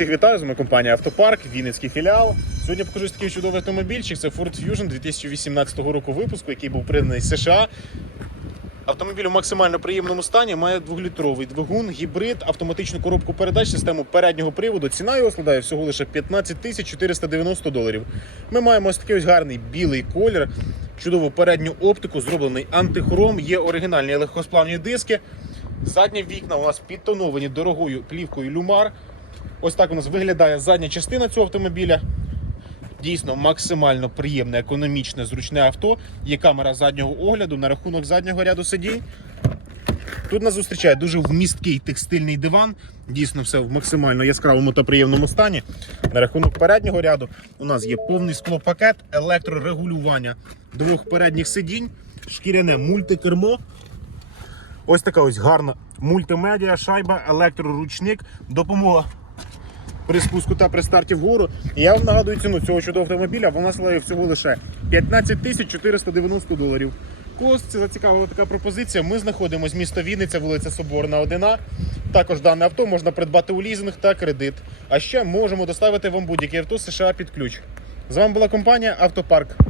Всіх вітаю, з вами компанія Автопарк, Вінницький філіал. Сьогодні покажу такий чудовий автомобільчик. Це Ford Fusion 2018 року випуску, який був приданий з США. Автомобіль у максимально приємному стані має двохлітровий двигун, гібрид, автоматичну коробку передач, систему переднього приводу. Ціна його складає всього лише 15 490 доларів. Ми маємо ось такий ось гарний білий колір, чудову передню оптику, зроблений антихром, є оригінальні легкосплавні диски. Задні вікна у нас підтоновані дорогою плівкою люмар. Ось так у нас виглядає задня частина цього автомобіля. Дійсно максимально приємне, економічне, зручне авто. Є камера заднього огляду на рахунок заднього ряду сидінь. Тут нас зустрічає дуже вмісткий текстильний диван. Дійсно, все в максимально яскравому та приємному стані. На рахунок переднього ряду у нас є повний склопакет, електрорегулювання двох передніх сидінь, шкіряне мультикермо. Ось така ось гарна мультимедіа, шайба, електроручник, допомога при спуску та при старті вгору. І я вам нагадую ціну цього чудового автомобіля. Вона складає всього лише 15 тисяч 490 доларів. Кост це зацікавила така пропозиція. Ми знаходимося місто Вінниця, вулиця Соборна, 1А. Також дане авто можна придбати у лізинг та кредит. А ще можемо доставити вам будь-яке авто США під ключ. З вами була компанія Автопарк.